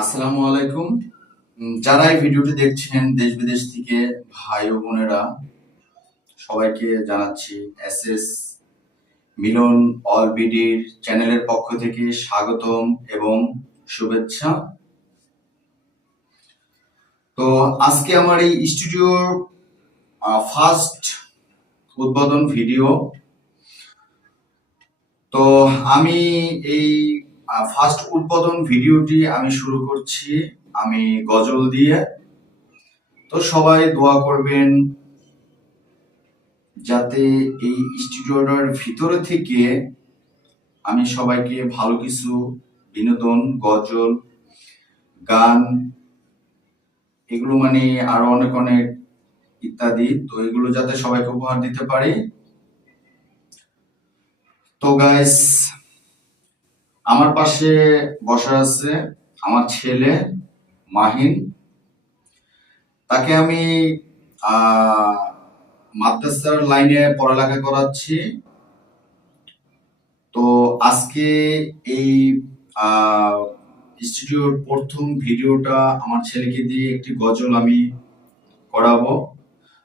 আসসালামু আলাইকুম। যারা এই ভিডিওটি দেখছেন দেশ বিদেশ থেকে ভাই ও বোনেরা, সবাইকে জানাচ্ছি এসএস মিলন অল বিডির চ্যানেলের পক্ষ থেকে স্বাগতম এবং শুভেচ্ছা। তো আজকে আমার এই স্টুডিওর ফার্স্ট উদ্বোধন ভিডিও। তো আমি এই ফার্স্ট উদ্বোধন ভিডিওটি আমি শুরু করছি আমি গজল দিয়ে। তো সবাই দোয়া করবেন যাতে এই স্টুডিওটার ভিতরে থেকে আমি সবাইকে ভালো কিছু বিনোদন, গজল, গান, এগুলো মানে আরো অনেক অনেক ইত্যাদি, তো এগুলো যাতে সবাইকে উপহার দিতে পারি। তো গাইস, আমার পাশে বসা আছে আমার ছেলে মাহিন। তাকে আমি মাদ্রাসার লাইনে পড়ালেখা করাচ্ছি। তো আজকে এই স্টুডিওর প্রথম ভিডিওটা আমার ছেলেকে দিয়ে একটি গজল আমি করাবো।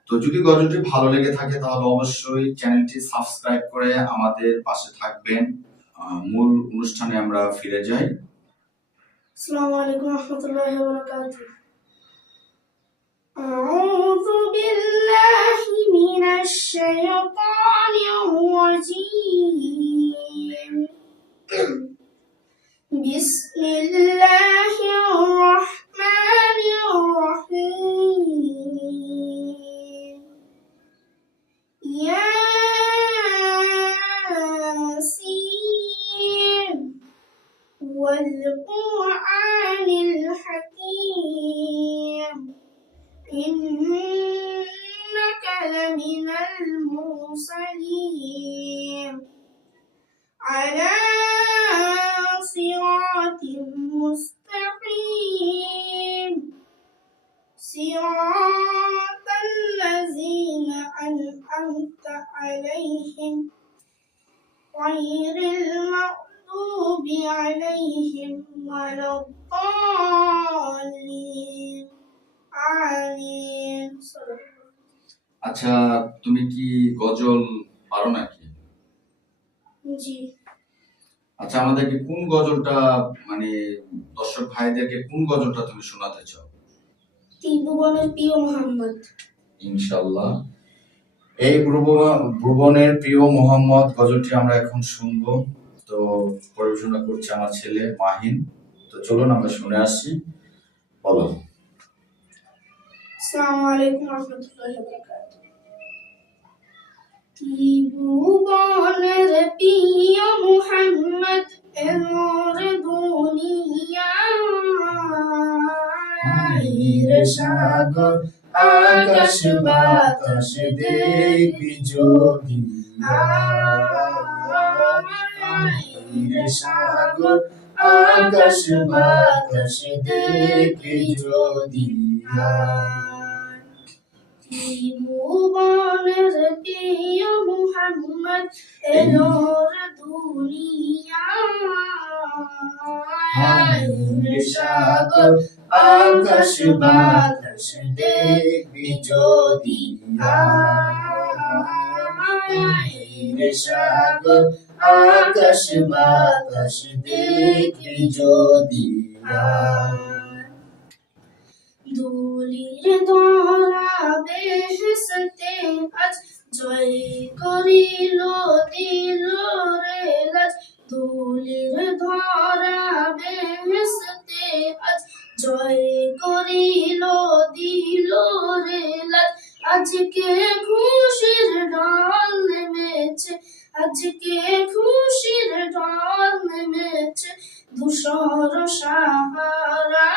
তো যদি গজলটি ভালো লেগে থাকে তাহলে অবশ্যই চ্যানেলটি সাবস্ক্রাইব করে আমাদের পাশে থাকবেন। মূল অনুষ্ঠানে আমরা ফিরে যাই। আসসালামু আলাইকুম রাহমাতুল্লাহি ওয়া বারাকাতুহু। আউযু বিল্লাহি মিনাশ শাইতানির রাজীম। বিসমিল্লাহির রাহমানির রাহিম। ইয়াসিন ওয়াল কুরআনিল হাকীম। ইন্নাকা লামিনাল মুরসালিন আলা সিরাতিম মুস্তাকিম সিরাতাল লাযিনা আন'আমতা আলাইহিম গায়রিল মাগদুবি আলাইহিম ওয়ালাদ-দাল্লিন। আমিন। আচ্ছা, তুমি কি গজল পারো নাকি? জি। আচ্ছা, আমাদেরকে কোন গজলটা মানে দর্শক ভাইদেরকে কোন গজলটা তুমি শোনাতে চাও? ত্রিভুবনের প্রিয় মোহাম্মদ। ইনশাআল্লাহ এই ভুবনের প্রিয় মোহাম্মদ গজলটি আমরা এখন শুনবো। তো পরিবেশনা করছে আমার ছেলে মাহিন। তো চলুন আমরা শুনে আসছি। বলো। আসসালামু আলাইকুম রাহমাতুল্লাহি ওয়া বারাকাতুহু। ত্রিভুবনের প্রিয় মোহাম্মদ এমর দুনিয়ায় সাগর আকাশ বাতাস দেখবি যদি সাগর আকাশ বাতাস দেখবি যদি ত্রিভুবনের প্রিয় মোহাম্মদ এমর দুনিয়ায় সাগর আকাশ বাতাস দেখবি যদি সাগর আকাশ বাতাস দেখবি যদি দুলির ধরা বেহেশতে আজ জয় করিল দিল রে লাজ। দুলির ধরা বেহেশতে আজ জয় করিল দিল রে লাজ। আজকে খুশির ঢল নেমেছে, আজকে খুশির ঢল নেমেছে ধূসর সাহারা।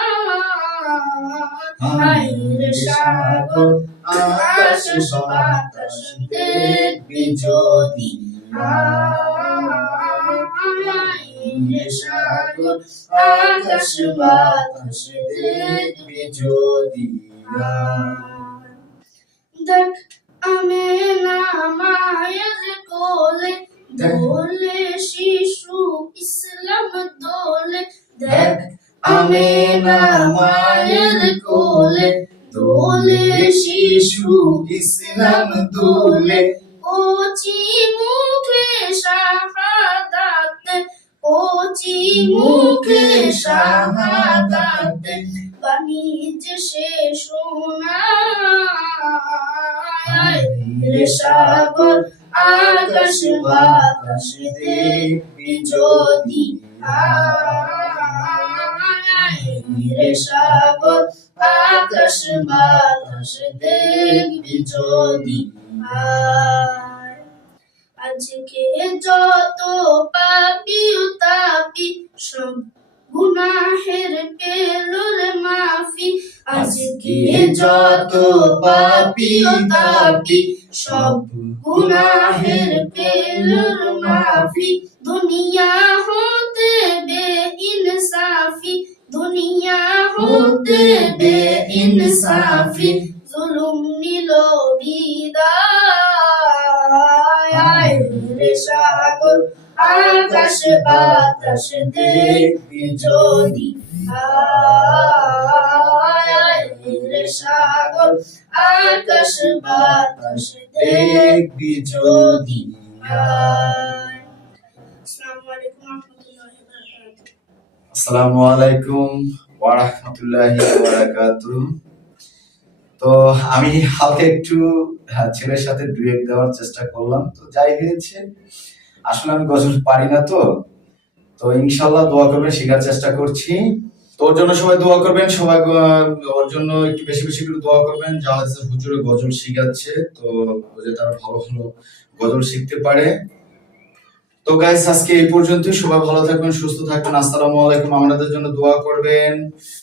হায়রে সাগর আকাশ বাতাস দেখবি যদি হায়রে সাগর আকাশ বাতাস দেখবি যদি দেখ আমেনা মায়ের কোলে দোলে শিশু ইসলাম দোলে। দেখ আমেনা মায়ের কোলে দোলে শিশু ইসলাম দোলে কচি মুখে শাহাদাত কচি মুখে শাহাদাত বাণিজ্য সে শোনায় রে সাগর আকাশ বাতাস দেখবি যদি আয় রে সাগর আকাশ বাতাস দেখবি যদি আয় আজকে যত পাপি তাপি সব গুনাহের পেলুর মাফি আজকে যত পাপি তাপি সব গুনাহের পেলুর মাফি দুনিয়া হতে বে ইনসাফি দুনিয়া হতে বে ইনসাফি জুলুম নিল বিদায় রে সাগর আকাশ বাতাস দেখবি যদি আয় রে সাগর আকাশ বাতাস দেখবি যদি আয় আসসালামু আলাইকুম ওয়া রাহমাতুল্লাহি ওয়া বারাকাতুহু। আসসালামু আলাইকুম ওয়া রাহমাতুল্লাহি ওয়া বারাকাতুহু। তো আমি হালকা একটু ছেলের সাথে ডুয়েট দেওয়ার চেষ্টা করলাম, তো যাই হয়েছে। আসলে আমি গজল পারি না, তো ইনশাআল্লাহ দোয়া করবেন, শেখার চেষ্টা করছি। তো ওর জন্য সবাই দোয়া করবেন, সবাই ওর জন্য একটু বেশি বেশি করে দোয়া করবেন। জাহাজ হুজুরে গজল শিখাচ্ছে, তো ও যাতে আরো ভালো ভালো গজল শিখতে পারে। তো গাইস আজকে এই পর্যন্তই। সবাই ভালো থাকবেন, সুস্থ থাকবেন। আসসালামু আলাইকুম। আমাদের জন্য দোয়া করবেন।